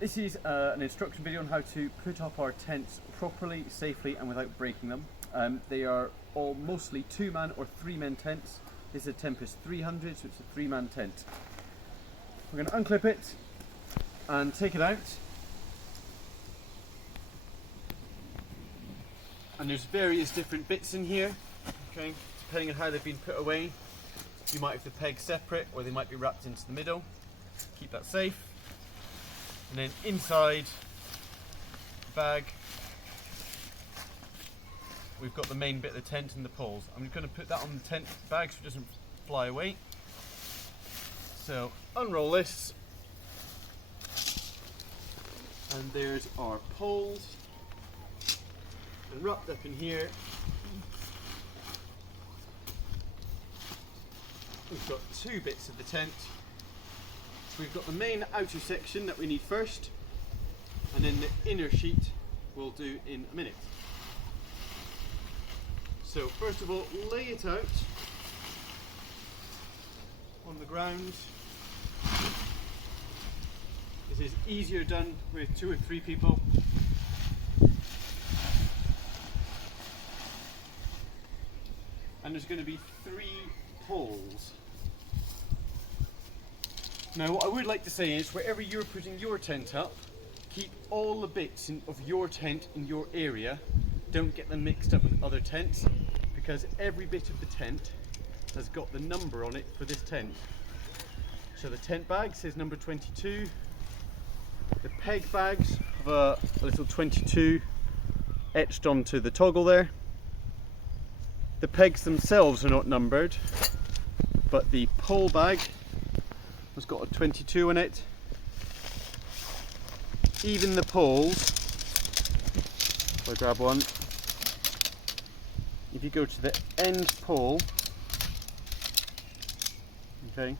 This is an instruction video on how to put up our tents properly, safely and without breaking them. They are all mostly 2-man or 3-man tents. This is a Tempest 300, so it's a 3-man tent. We're going to unclip it and take it out. And there's various different bits in here, okay, depending on how they've been put away. You might have the pegs separate, or they might be wrapped into the middle. Keep that safe. And then inside the bag, we've got the main bit of the tent and the poles. I'm going to put that on the tent bag so it doesn't fly away. So unroll this, and there's our poles. And wrapped up in here, we've got 2 bits of the tent. We've got the main outer section that we need first, and then the inner sheet we'll do in a minute. So first of all, lay it out on the ground. This is easier done with 2 or 3 people. And there's going to be 3 poles. Now what I would like to say is, wherever you're putting your tent up, keep all the bits of your tent in your area. Don't get them mixed up with other tents, because every bit of the tent has got the number on it for this tent. So the tent bag says number 22. The peg bags have a little 22 etched onto the toggle there. The pegs themselves are not numbered, but the pole bag has got a 22 in it. Even the poles, if I grab one, if you go to the end pole, okay,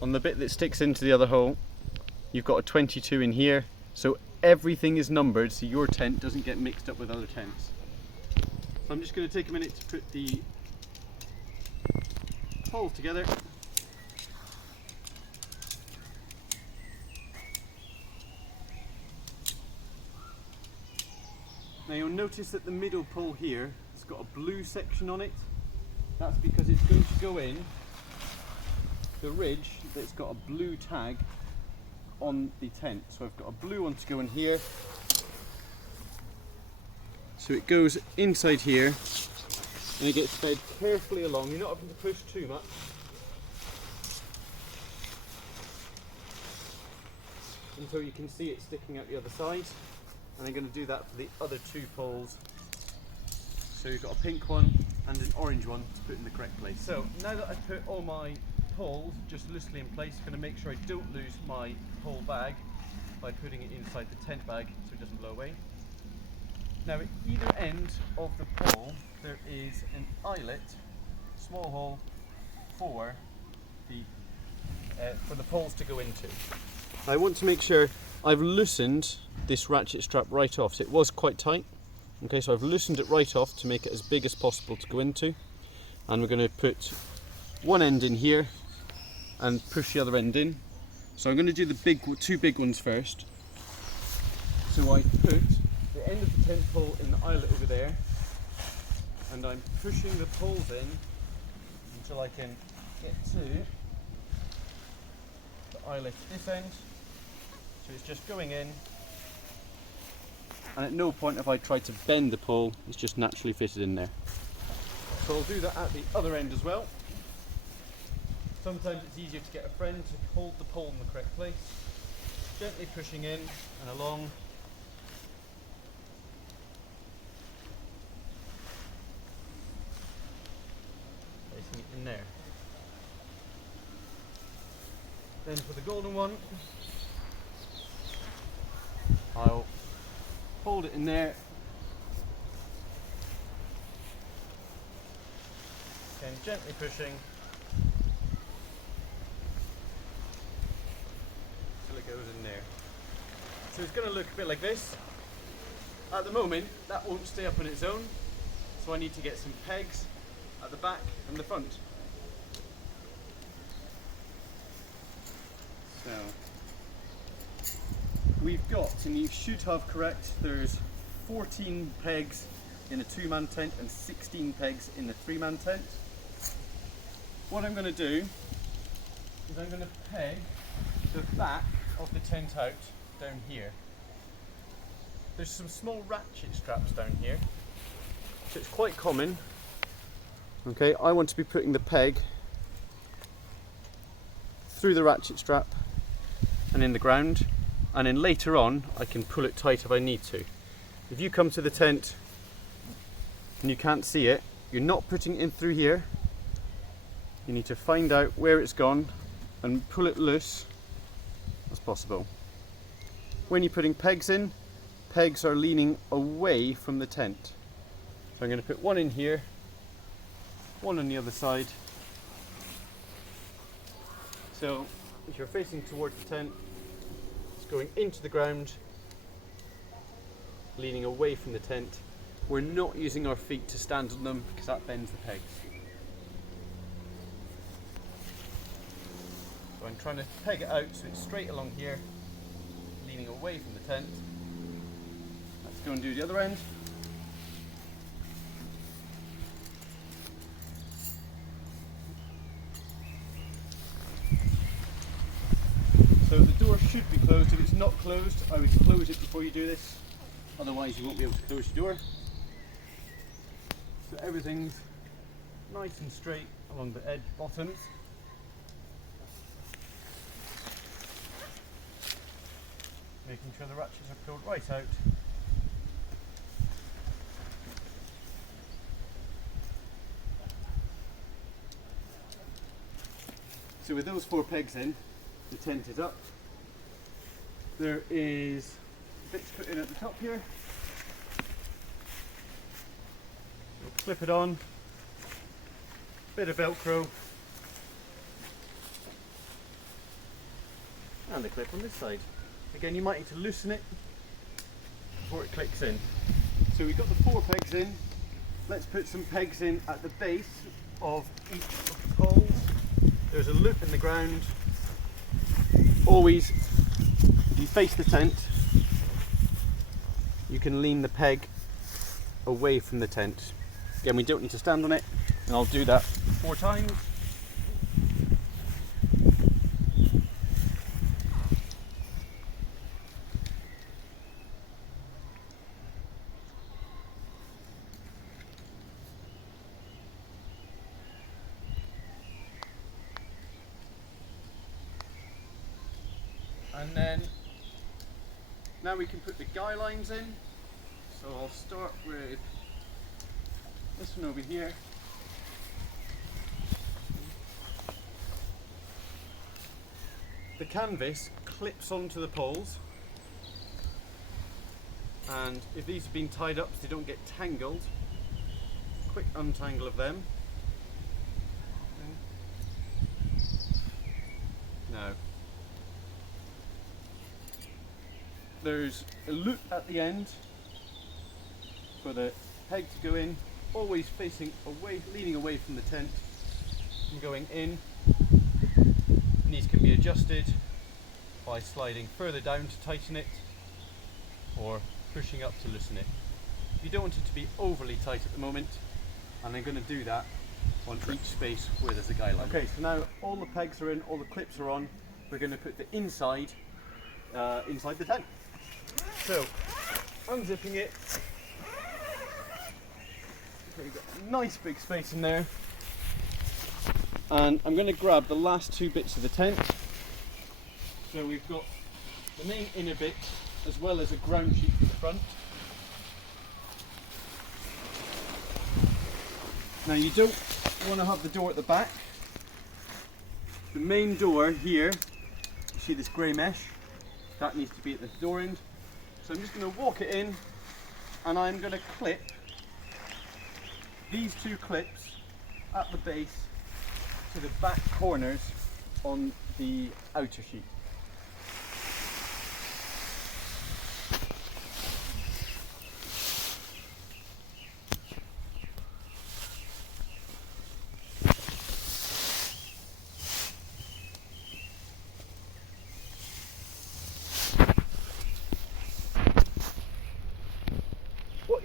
on the bit that sticks into the other hole, you've got a 22 in here, so everything is numbered so your tent doesn't get mixed up with other tents. So I'm just going to take a minute to put the poles together. Now you'll notice that the middle pole here has got a blue section on it. That's because it's going to go in the ridge that's got a blue tag on the tent. So I've got a blue one to go in here. So it goes inside here and it gets fed carefully along. You're not having to push too much. Until you can see it sticking out the other side. And I'm going to do that for the other 2 poles. So you've got a pink one and an orange one to put in the correct place. So now that I've put all my poles just loosely in place, I'm going to make sure I don't lose my pole bag by putting it inside the tent bag so it doesn't blow away. Now at either end of the pole there is an eyelet, small hole for the poles to go into. I want to make sure I've loosened this ratchet strap right off. So it was quite tight. Okay, so I've loosened it right off to make it as big as possible to go into. And we're going to put one end in here and push the other end in. So I'm going to do the 2 big ones first. So I put the end of the tent pole in the eyelet over there, and I'm pushing the poles in until I can get to the eyelet at this end. So it's just going in, and at no point have I tried to bend the pole, it's just naturally fitted in there. So I'll do that at the other end as well. Sometimes it's easier to get a friend to hold the pole in the correct place. Gently pushing in and along. Placing it in there. Then for the golden one, I'll hold it in there. Again, gently pushing till it goes in there. So it's going to look a bit like this. At the moment, that won't stay up on its own, so I need to get some pegs at the back and the front. So we've got, and you should have correct, there's 14 pegs in a 2-man tent and 16 pegs in the 3-man tent. What I'm going to do is I'm going to peg the back of the tent out down here. There's some small ratchet straps down here, so it's quite common. Okay, I want to be putting the peg through the ratchet strap and in the ground, and then later on I can pull it tight if I need to. If you come to the tent and you can't see it, you're not putting it in through here. You need to find out where it's gone and pull it loose as possible. When you're putting pegs in, pegs are leaning away from the tent. So I'm going to put one in here, one on the other side. So if you're facing towards the tent, it's going into the ground, leaning away from the tent. We're not using our feet to stand on them because that bends the pegs. So I'm trying to peg it out so it's straight along here, leaning away from the tent. Let's go and do the other end. So the door should be closed. If it's not closed, I would close it before you do this. Otherwise you won't be able to close your door. So everything's nice and straight along the edge bottoms. Making sure the ratchets are pulled right out. So with those 4 pegs in, the tent is up. There is bits put in at the top here. We'll clip it on. Bit of Velcro. And the clip on this side. Again, you might need to loosen it before it clicks in. So we've got the 4 pegs in. Let's put some pegs in at the base of each of the poles. There's a loop in the ground. Always, if you face the tent, you can lean the peg away from the tent. Again, we don't need to stand on it, and I'll do that 4 times. And then now we can put the guy lines in. So I'll start with this one over here. The canvas clips onto the poles, and if these have been tied up so they don't get tangled, quick untangle of them. Now there's a loop at the end for the peg to go in, always facing away, leaning away from the tent and going in. And these can be adjusted by sliding further down to tighten it or pushing up to loosen it. You don't want it to be overly tight at the moment, and I'm going to do that on each space where there's a guy line. Okay, so now all the pegs are in, all the clips are on. We're going to put the inside inside the tent. So, unzipping it, so you've got a nice big space in there, and I'm going to grab the last 2 bits of the tent. So we've got the main inner bit as well as a ground sheet at the front. Now you don't want to have the door at the back. The main door here, you see this grey mesh, that needs to be at the door end. So I'm just going to walk it in, and I'm going to clip these 2 clips at the base to the back corners on the outer sheet.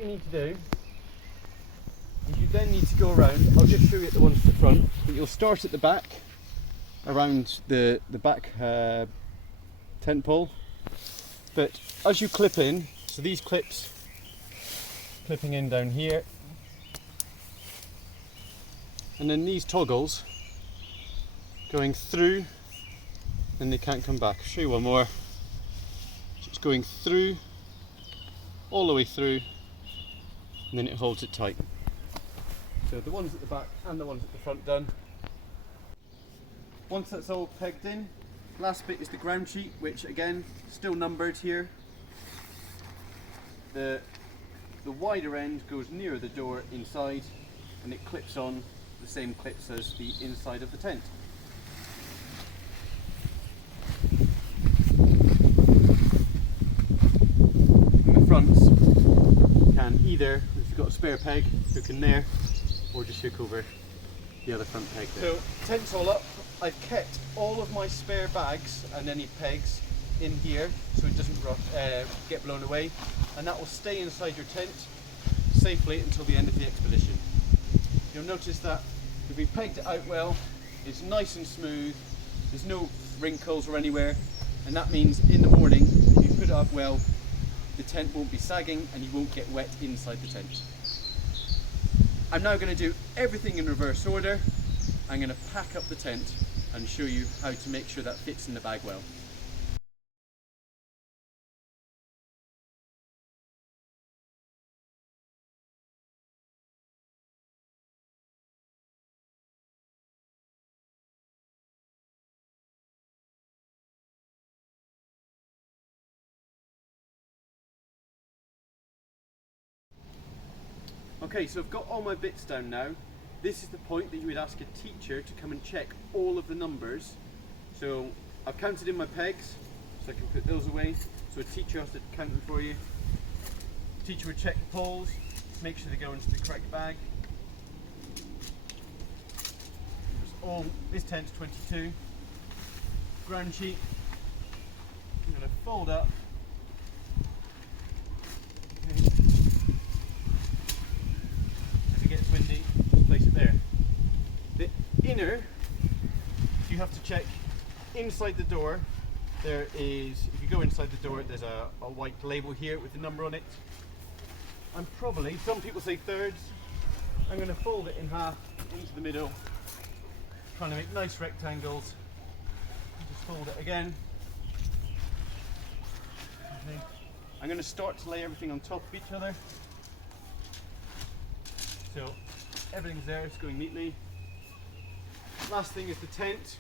you need to do is you then need to go around. I'll just show you the ones at the front, but you'll start at the back, around the back tent pole. But as you clip in, so these clips clipping in down here, and then these toggles going through, and they can't come back. I'll show you one more. So it's going through, all the way through, and then it holds it tight. So the ones at the back and the ones at the front done. Once that's all pegged in, last bit is the ground sheet, which again, still numbered here. The wider end goes nearer the door inside, and it clips on the same clips as the inside of the tent. And the fronts can either, if you've got a spare peg, hook in there, or just hook over the other front peg there. So, tent's all up. I've kept all of my spare bags and any pegs in here so it doesn't get blown away, and that will stay inside your tent safely until the end of the expedition. You'll notice that if we pegged it out well, it's nice and smooth, there's no wrinkles or anywhere, and that means in the morning, if you put it up well, the tent won't be sagging and you won't get wet inside the tent. I'm now going to do everything in reverse order. I'm going to pack up the tent and show you how to make sure that fits in the bag well. Okay, so I've got all my bits down now. This is the point that you would ask a teacher to come and check all of the numbers. So I've counted in my pegs, so I can put those away. So a teacher has to count them for you. The teacher would check the poles, make sure they go into the correct bag. This tent's 22. Ground sheet, I'm going to fold up. Okay. Gets windy, just place it there. The inner, you have to check inside the door. There is, if you go inside the door, there's a white label here with the number on it. I'm probably, some people say thirds, I'm going to fold it in half into the middle, trying to make nice rectangles. Just fold it again. Okay. I'm going to start to lay everything on top of each other. So everything's there, it's going neatly. Last thing is the tent.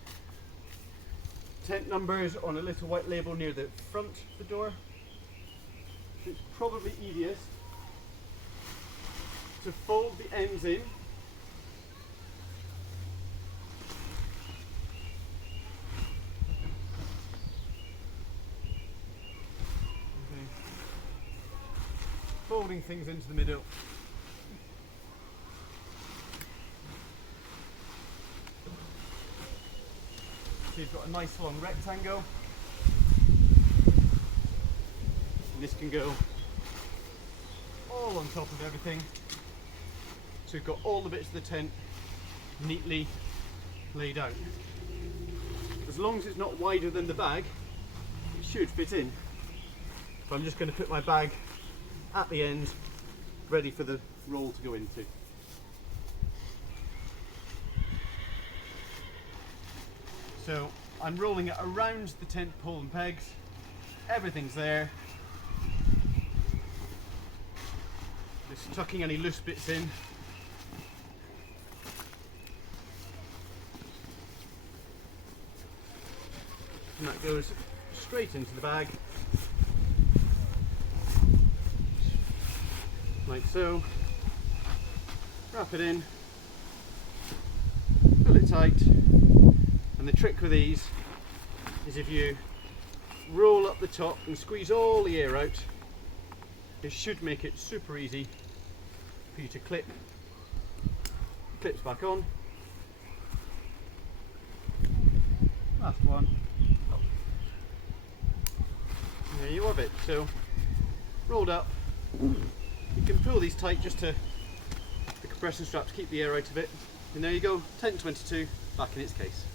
Tent numbers on a little white label near the front of the door. It's probably easiest to fold the ends in. Okay. Folding things into the middle. So you've got a nice long rectangle, and this can go all on top of everything. So we've got all the bits of the tent neatly laid out. As long as it's not wider than the bag, it should fit in. So I'm just going to put my bag at the end, ready for the roll to go into. So I'm rolling it around the tent pole and pegs. Everything's there. Just tucking any loose bits in. And that goes straight into the bag. Like so. Wrap it in. Pull it tight. And the trick with these is if you roll up the top and squeeze all the air out, it should make it super easy for you to clip. Clips back on. Last one. And there you have it. So rolled up, You can pull these tight just to the compression strap to keep the air out of it. And there you go, tent 22 back in its case.